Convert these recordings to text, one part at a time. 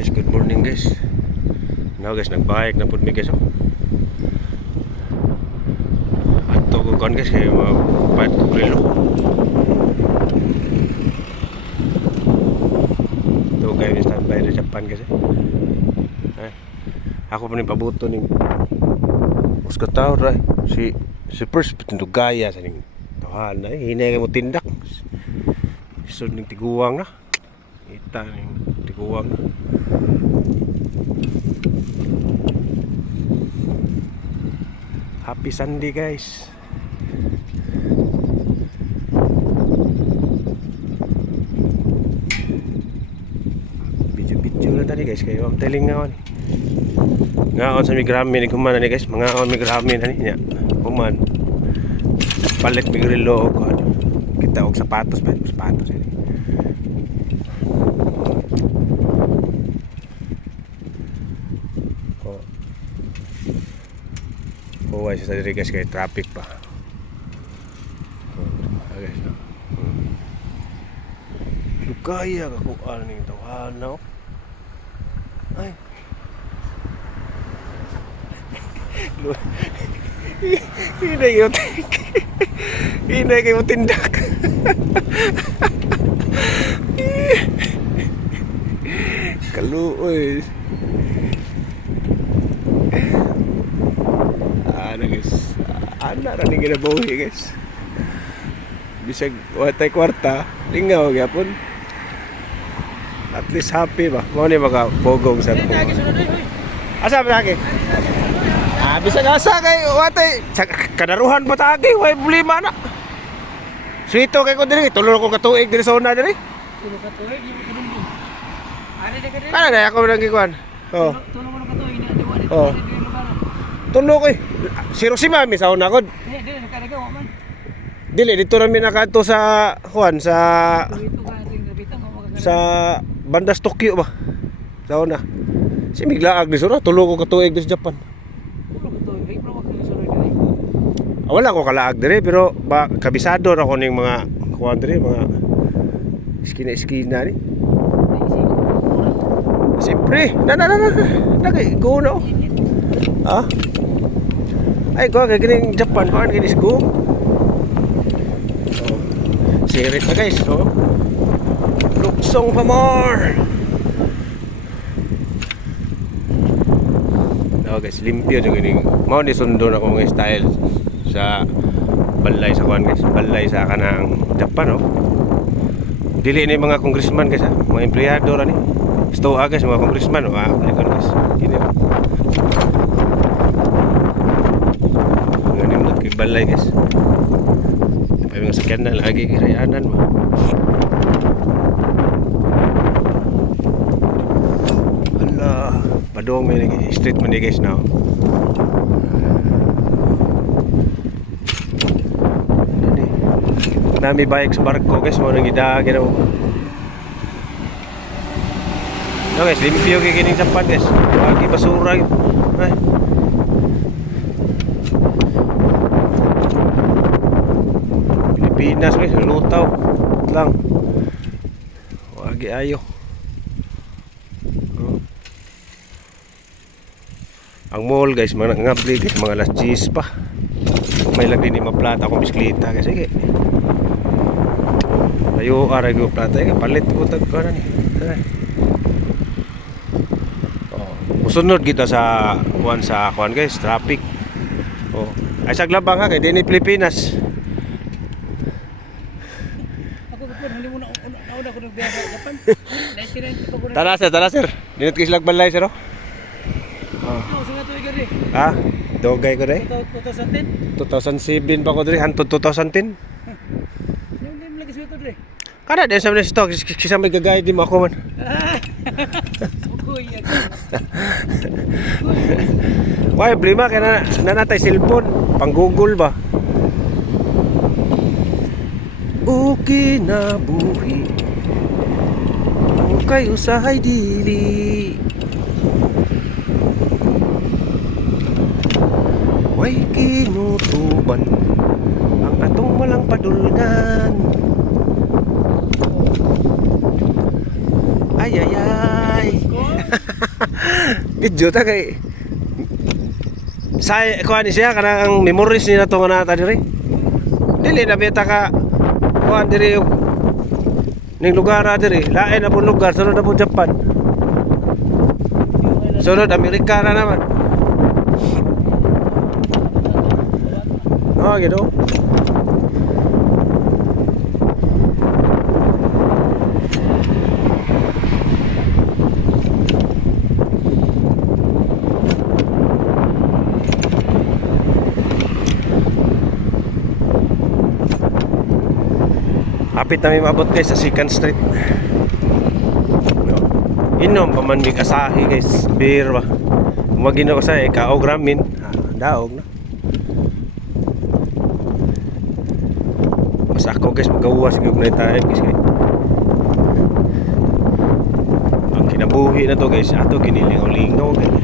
Guys, good morning guys. Now guys, nagbahik na pud mi guys oh. Ato ko kan guys kay mapait ko grilo. To guys, ni standby sa Japan guys eh. Ay. Ako pa ni pabuto ning uska tao ra si first pitundog gaya sa ning tawhan na hinay mo tindak. Isod ning tiguwang na. Ita ning tiguwang na. Happy Sunday guys. Video na tadi guys kayo. Telling ngaon. Ngaon sa migrami ni kuman ni guys. Mga migrami na niya. Kuman. Palit migrilo ko. Kita og sapatos pa, sapatos ini. Huwag siya sa diri guys kay traffic pa. Okay. Lukaya ka kung ano yung tawahan na oh. Ay. Hinay kayo tindak. Kaluoy. Ano guys, anak na ning ginabuhi guys. Bisag watay kwarta, lingaw gyapon. At least happy ba? Mo ni baka bogong sa ko. Asa ba lagi? Bisag asa kay watay kadaruhan pa tagi, way problema na. Suito kay ko diri, tulo ko katuig diri sa una diri. Tulo ka tuig, di mo kadumbi. Ari na kadiri. Kana na ako nang gikuan. Oh. Tulo mo ka tuig ni diwali. Oh. Tulo ko siro si mami sa una kod. Dili nakaragawa man. Dili dito ra mi nakaadto sa kuan sa sa Bandas Tokyo ba. Sa una. Si miglaag ni sura tulo ko katuig sa Japan. Tulo ka tuig, pero wag ni sura diri. Wala ko kalaag dire pero ba kabisado ra ko ning mga kuan dire mga iskina ni. Siyempre, na. Dagay go no. Ah. Ay ko kay kining Japan ko kinis go. Oh. Sirit na guys, oh. Luksong pa more. No guys, limpyo jud kining. Mao ni sundo na ko mga style sa balay sa kuan guys, balay sa kanang Japan oh. Dili ni mga congressman guys, mga empleyado ra ni. Stoa guys, mga congressman oh. Ikon guys. Kini oh. Balay guys. Kaya mga sakyan na lagi kirayanan mo. Hala, padong may street man guys now. Nami bike sa barko guys, mo nang idagi daw. No guys, limpyo kay kining Japan guys. Wagi basura yun. Ay. Pinas guys, lutaw lang. Wagi ayo. Ang mall guys, mga ngabli guys, mga alas 10 pa. May lang din ni maplata akong bisikleta guys. Sige. Ayo aray ko plata kay palit ko tag kanan ni. Oh, musunod kita sa kuan guys, traffic. Oh, ay saglabang ha kay dinhi Pilipinas. Tara sir. Dinot kay silag balay sir. Oh. Ah, dogay ko dai. 2010. 2007 pa ko diri hantod 2010. Kada din sa stock kisa may gagay di mo ako man. Why problema kay nanatay cellphone, pang Google ba. Okay na buhi. Kayo sa dili. Way kinutuban ang atong walang padulngan. Ay Video ta kay sa kuan ni siya kana ang memories ni nato nga nata diri. Dili na beta ka kuan diri ning lugar na diri, lain na pud lugar, sunod na pud Japan. Sunod Amerika na naman. Oh, gitu. Hapit na may maabot guys sa 2nd Street. Inom pa man may kasahi guys. Beer ba. Umagin ako sa kaog ramin. Daog na. Mas ako guys magawas gyud na tayo guys. Ang kinabuhi na to guys. Ato ginilingaw-lingaw guys.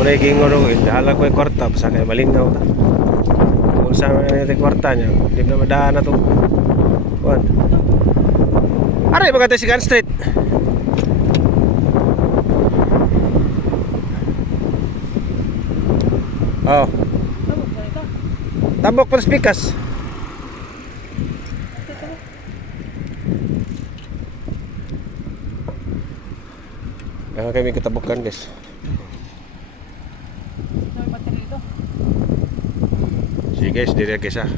Muna yung gingo guys, dahalag ko yung kwarta, basta kayo malingaw ta. Kung saan natin kwarta niya, hindi na madaan na ito. Kuhan. Aray, maganda si Gun Street. Oh. Tabok pa speakers. Kami ketabukan guys. Sige guys, diri guys ah.